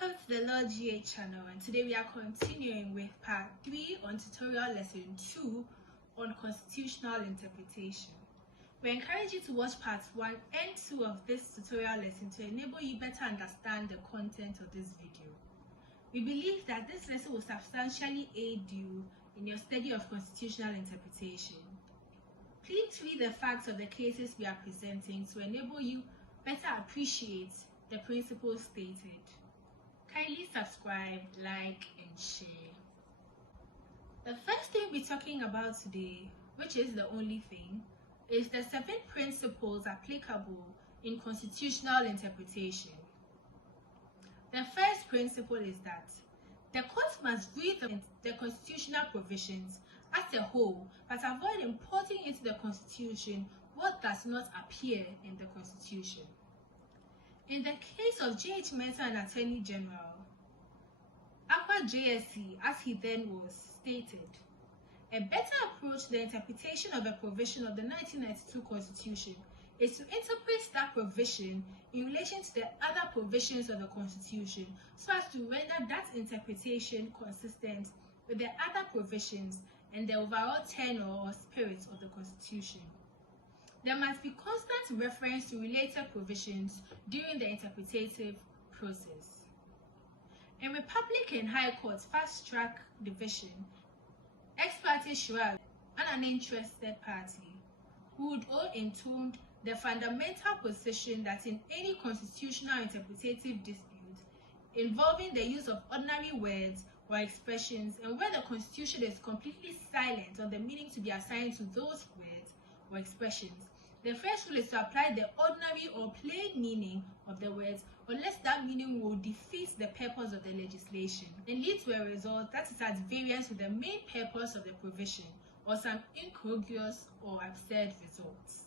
Welcome to the Law GA channel, and today we are continuing with part 3 on tutorial lesson 2 on constitutional interpretation. We encourage you to watch parts 1 and 2 of this tutorial lesson to enable you better understand the content of this video. We believe that this lesson will substantially aid you in your study of constitutional interpretation. Please read the facts of the cases we are presenting to enable you better appreciate the principles stated. Kindly subscribe, like, and share. The first thing we'll be talking about today, which is the only thing, is the 7 principles applicable in constitutional interpretation. The first principle is that the court must read the constitutional provisions as a whole, but avoid importing into the Constitution what does not appear in the Constitution. In the case of J.H. Mensah, an Attorney General, Upper JSC, as he then was, stated, a better approach to the interpretation of a provision of the 1992 Constitution is to interpret that provision in relation to the other provisions of the Constitution so as to render that interpretation consistent with the other provisions and the overall tenor or spirit of the Constitution. There must be constant reference to related provisions during the interpretative process. In Republic and High Court's fast-track division, ex parte Schwab, an uninterested party, would all intoned the fundamental position that in any constitutional interpretative dispute involving the use of ordinary words or expressions, and where the Constitution is completely silent on the meaning to be assigned to those words or expressions, the first rule is to apply the ordinary or plain meaning of the words unless that meaning will defeat the purpose of the legislation and lead to a result that is at variance with the main purpose of the provision or some incongruous or absurd results.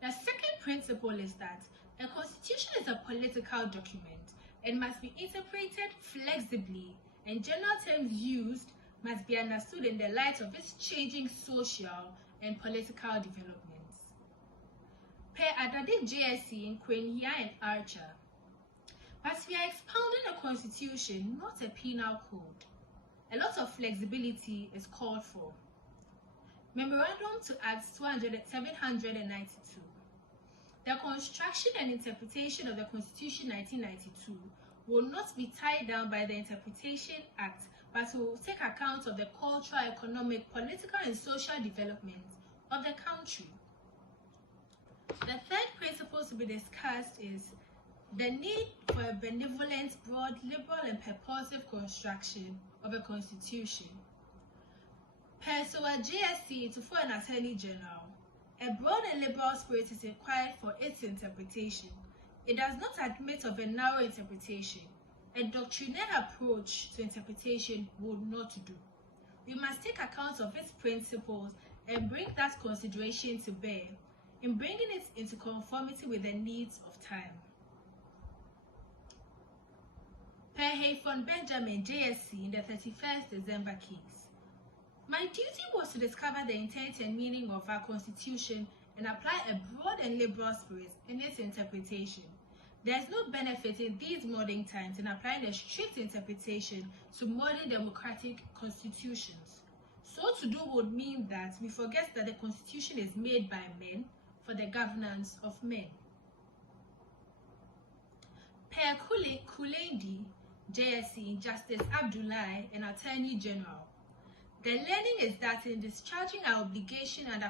The second principle is that a constitution is a political document and must be interpreted flexibly, and general terms used must be understood in the light of its changing social and political developments. Per Adade JSC in Quenya and Archer, but we are expounding a constitution, not a penal code. A lot of flexibility is called for. Memorandum to Act 792. The construction and interpretation of the Constitution 1992 will not be tied down by the Interpretation Act, but will take account of the cultural, economic, political, and social developments of the country. The third principle to be discussed is the need for a benevolent, broad, liberal, and purposive construction of a constitution. Per SOA JSC to for an Attorney General, a broad and liberal spirit is required for its interpretation. It does not admit of a narrow interpretation. A doctrinaire approach to interpretation would not do. We must take account of its principles and bring that consideration to bear in bringing it into conformity with the needs of time. Per Hayfon Benjamin JSC in the 31st December case, my duty was to discover the intent and meaning of our Constitution and apply a broad and liberal spirit in its interpretation. There is no benefit in these modern times in applying a strict interpretation to modern democratic constitutions. So to do would mean that we forget that the Constitution is made by men for the governance of men. Per Kulendi, JSC, Justice Abdullahi, and Attorney General, the learning is that in discharging our obligation under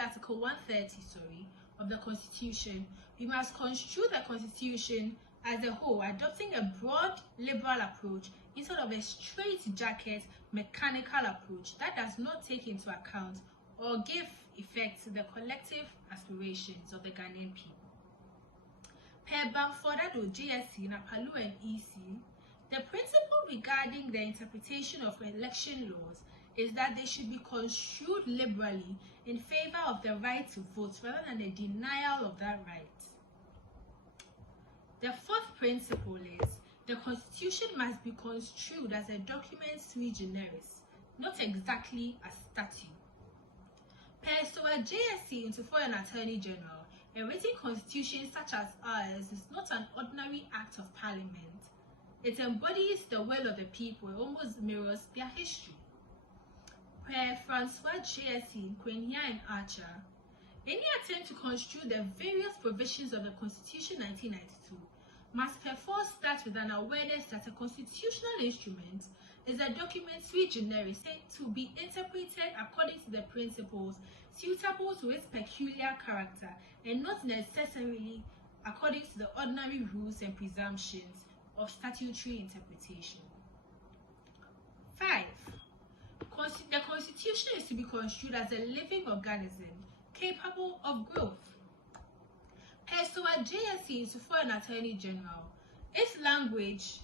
Article 130, of the Constitution, we must construe the Constitution as a whole, adopting a broad liberal approach instead of a straight-jacket mechanical approach that does not take into account or give effect to the collective aspirations of the Ghanaian people. Per Bamfordado JSC, Napalu and EC, the principle regarding the interpretation of election laws is that they should be construed liberally in favor of the right to vote rather than a denial of that right. The fourth principle is the Constitution must be construed as a document sui generis, not exactly a statute. Per SOA JSC into for an Attorney General, a written constitution such as ours is not an ordinary ordinary act of parliament. It embodies the will of the people. It almost mirrors their history. Per Francois J.S.E., Quenya and Archer, any attempt to construe the various provisions of the Constitution 1992 must perforce start with an awareness that a constitutional instrument is a document sui generis to be interpreted according to the principles suitable to its peculiar character and not necessarily according to the ordinary rules and presumptions of statutory interpretation. 5. The Constitution is to be construed as a living organism capable of growth. Per Stuart J.S.E. for an Attorney General, its language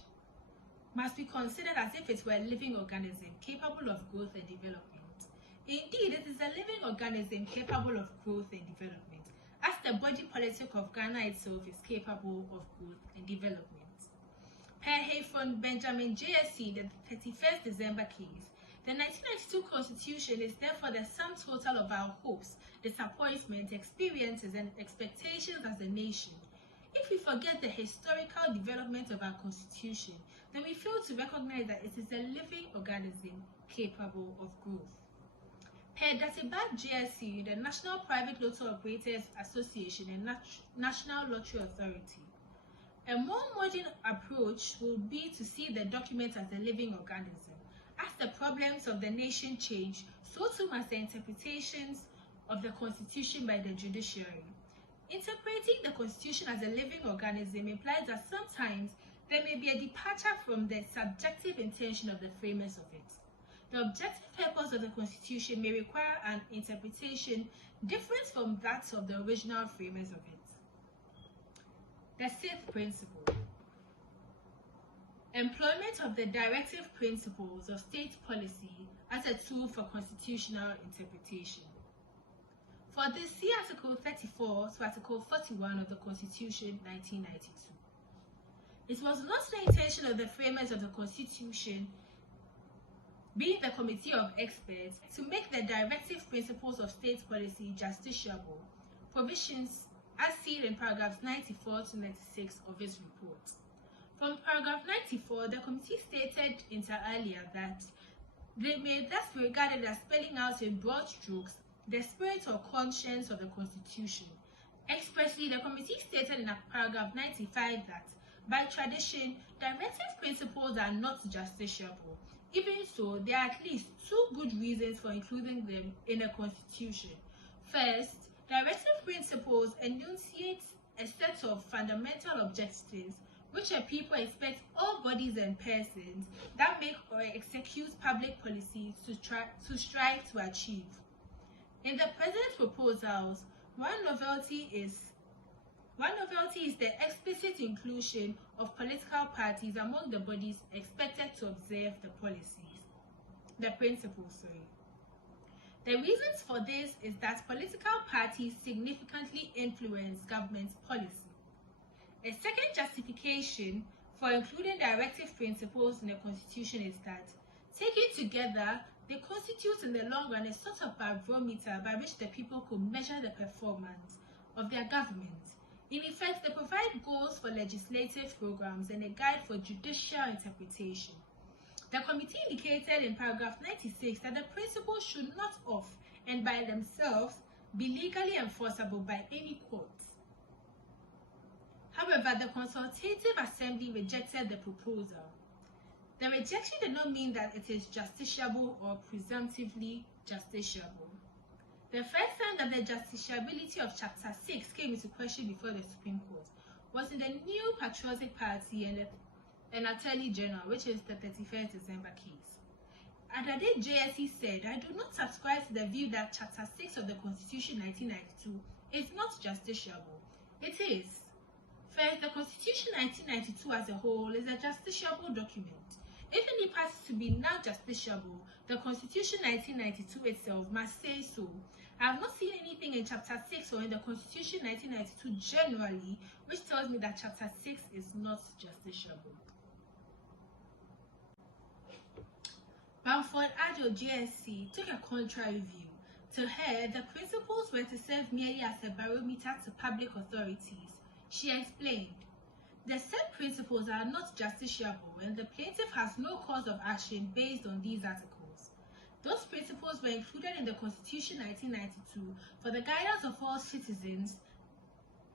must be considered as if it were a living organism capable of growth and development. Indeed, it is a living organism capable of growth and development, as the body politic of Ghana itself is capable of growth and development. Per Hayfron Benjamin J.S.E., the 31st December case, the 1992 Constitution is therefore the sum total of our hopes, disappointments, experiences, and expectations as a nation. If we forget the historical development of our Constitution, then we fail to recognize that it is a living organism capable of growth. Per Datibat J.S.E., the National Private Lottery Operators Association and National Lottery Authority, a more modern approach will be to see the document as a living organism. As the problems of the nation change, so too must the interpretations of the Constitution by the judiciary. Interpreting the Constitution as a living organism implies that sometimes there may be a departure from the subjective intention of the framers of it. The objective purpose of the Constitution may require an interpretation different from that of the original framers of it. The 6th principle: employment of the directive principles of state policy as a tool for constitutional interpretation. For this, see Article 34 to Article 41 of the Constitution 1992. It was not the intention of the framers of the Constitution, being the Committee of Experts, to make the directive principles of state policy justiciable, provisions as seen in paragraphs 94 to 96 of its report. From paragraph 94, the committee stated inter alia that they may thus be regarded as spelling out in broad strokes the spirit or conscience of the Constitution. Expressly, the committee stated in paragraph 95 that, by tradition, directive principles are not justiciable. Even so, there are at least 2 good reasons for including them in a constitution. First, directive principles enunciate a set of fundamental objectives which a people expect all bodies and persons that make or execute public policies to strive to achieve. In the present proposals, one novelty is the explicit inclusion of political parties among the bodies expected to observe the principles. The reasons for this is that political parties significantly influence government policy. A second justification for including directive principles in the Constitution is that, taken together, they constitute in the long run a sort of barometer by which the people could measure the performance of their government. In effect, they provide goals for legislative programs and a guide for judicial interpretation. The committee indicated in paragraph 96 that the principles should not of and by themselves be legally enforceable by any court. However, the Consultative Assembly rejected the proposal. The rejection did not mean that it is justiciable or presumptively justiciable. The first time that the justiciability of Chapter 6 came into question before the Supreme Court was in the New Patriotic Party and Attorney General, which is the 31st December case. Adade J.S.E. said, "I do not subscribe to the view that Chapter 6 of the Constitution 1992 is not justiciable. It is. First, the Constitution 1992 as a whole is a justiciable document. If any part is to be now justiciable, the Constitution 1992 itself must say so. I have not seen anything in Chapter 6 or in the Constitution 1992 generally which tells me that Chapter 6 is not justiciable." Bamford Addo JSC took a contrary view. To her, the principles were to serve merely as a barometer to public authorities. She explained, The said principles are not justiciable and the plaintiff has no cause of action based on these articles. Those principles were included in the Constitution 1992 for the guidance of all citizens,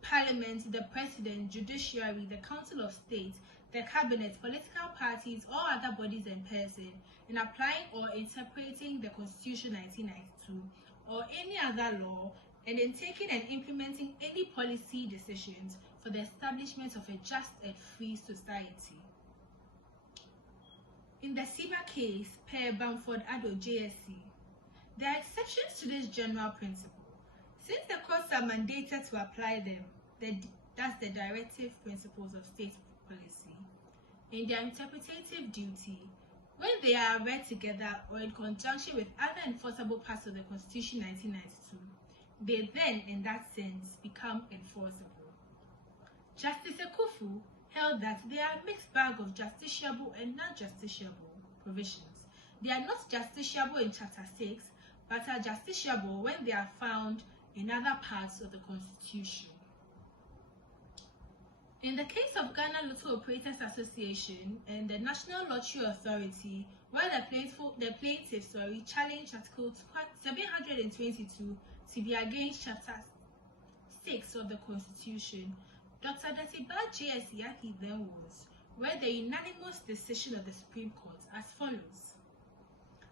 Parliament, the President, Judiciary, the Council of State, the Cabinet, political parties, or other bodies and persons in applying or interpreting the Constitution 1992 or any other law, and in taking and implementing any policy decisions for the establishment of a just and free society. In the SIBA case, per Bamford Addo JSC, there are exceptions to this general principle. Since the courts are mandated to apply them, that's the directive principles of state policy, in their interpretative duty, when they are read together or in conjunction with other enforceable parts of the Constitution 1992, they then, in that sense, become enforceable. Justice Ekufu held that there are a mixed bag of justiciable and non-justiciable provisions. They are not justiciable in Chapter 6, but are justiciable when they are found in other parts of the Constitution. In the case of Ghana Lotto Operators Association and the National Lottery Authority, where the plaintiff challenged Article 722 to be against Chapter 6 of the Constitution, Dr. Datiba JSC then was, where the unanimous decision of the Supreme Court as follows.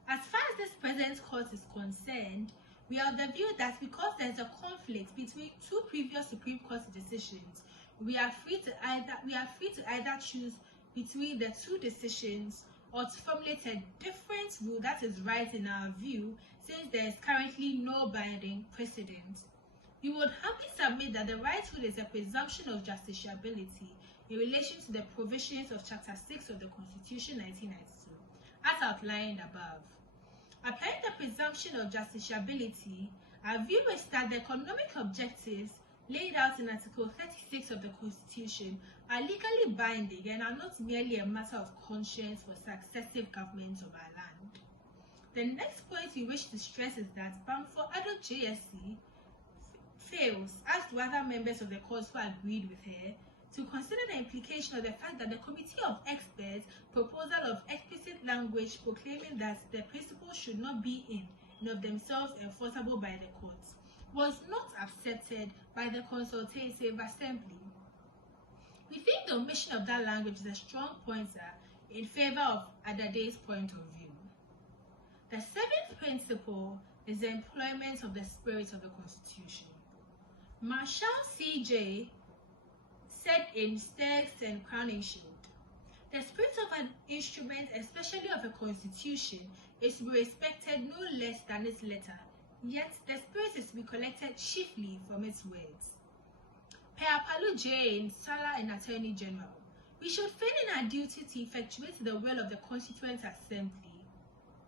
As far as this present court is concerned, we are of the view that because there is a conflict between two previous Supreme Court decisions, we are free to either choose between the two decisions or to formulate a different rule that is right in our view, since there is currently no binding precedent. We would humbly submit that the right rule is a presumption of justiciability in relation to the provisions of Chapter 6 of the Constitution 1992, as outlined above. Applying the presumption of justiciability, our view is that the economic objectives laid out in Article 36 of the Constitution are legally binding and are not merely a matter of conscience for successive governments of our land. The next point we wish to stress is that Bamford Addo JSC fails, as do other members of the court who agreed with her, to consider the implication of the fact that the Committee of Experts' proposal of explicit language proclaiming that the principles should not be in and of themselves enforceable by the courts was not accepted by the Consultative Assembly. We think the omission of that language is a strong pointer in favor of Adade's point of view. The seventh principle is the employment of the spirit of the Constitution. Marshal C.J. said in Sturges and Crowninshield, the spirit of an instrument, especially of a constitution, is to be respected no less than its letter, yet the spirit is to be collected chiefly from its words. Per Apalu J. in Sala and Attorney General, we should fail in our duty to effectuate the will of the Constituent Assembly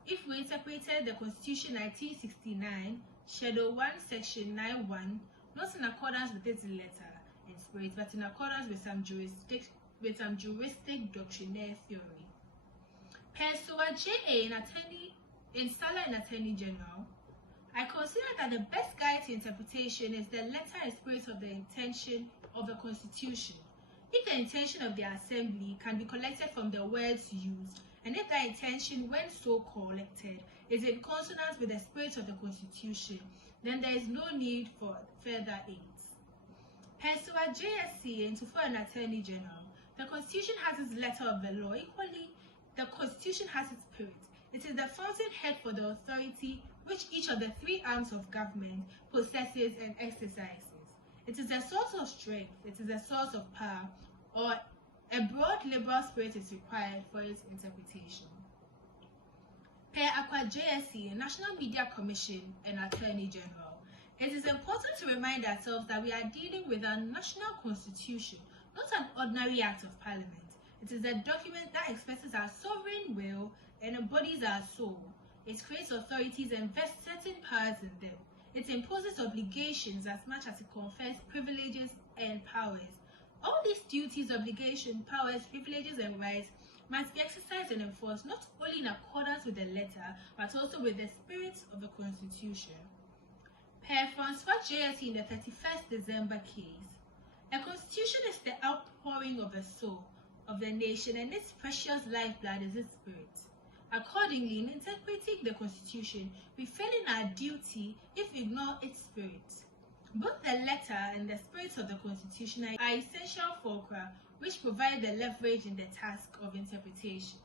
if we interpreted the Constitution 1969, Schedule 1, Section 9.1, not in accordance with its letter and spirit, but in accordance with some juristic doctrinaire theory. Per Suwa J.A. in Sala and Attorney General, I consider that the best guide to interpretation is the letter and spirit of the intention of the Constitution. If the intention of the Assembly can be collected from the words used, and if the intention, when so collected, is in consonance with the spirit of the Constitution, then there is no need for further aids. Per Suwa JSC and to an Attorney General, the Constitution has its letter of the law. Equally, the Constitution has its spirit. It is the fountainhead for the authority which each of the three arms of government possesses and exercises. It is a source of strength, it is a source of power, or a broad liberal spirit is required for its interpretation. Per Aqua JSC, National Media Commission and Attorney General, it is important to remind ourselves that we are dealing with a national constitution, not an ordinary act of parliament. It is a document that expresses our sovereign will and embodies our soul. It creates authorities and vests certain powers in them. It imposes obligations as much as it confers privileges and powers. All these duties, obligations, powers, privileges, and rights must be exercised and enforced not only in accordance with the letter, but also with the spirit of the Constitution. Per Francois JSC in the 31st December case, A constitution is the outpouring of the soul of the nation, and its precious lifeblood is its spirit. Accordingly, in interpreting the constitution, we fail in our duty if we ignore its spirit. Both the letter and the spirit of the constitution are essential fulcra which provide the leverage in the task of interpretation.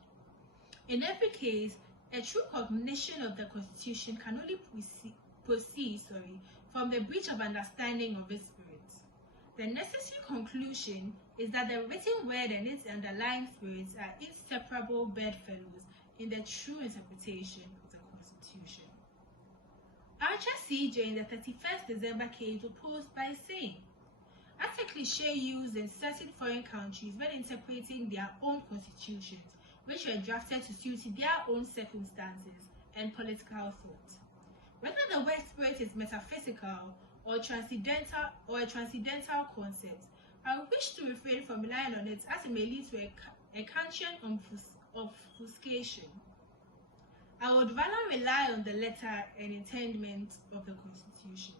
In every case, a true cognition of the constitution can only proceed from the breach of understanding of its spirit. The necessary conclusion is that the written word and its underlying spirits are inseparable bedfellows in the true interpretation of the Constitution. Archer C. J. in the 31st December case opposed by saying, as a cliché used in certain foreign countries when interpreting their own constitutions, which were drafted to suit their own circumstances and political thought. Whether the word spirit is metaphysical or transcendental or a transcendental concept, I wish to refrain from relying on it as it may lead to a Kantian obfuscation. I would rather rely on the letter and intendment of the Constitution.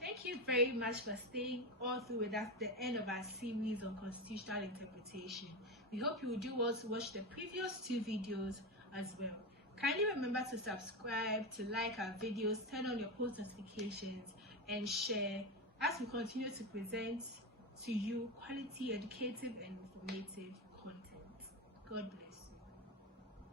Thank you very much for staying all through with us at the end of our series on constitutional interpretation. We hope you will do well to watch the previous 2 videos as well. Kindly remember to subscribe, to like our videos, turn on your post notifications, and share as we continue to present to you quality, educative, and informative content. God bless.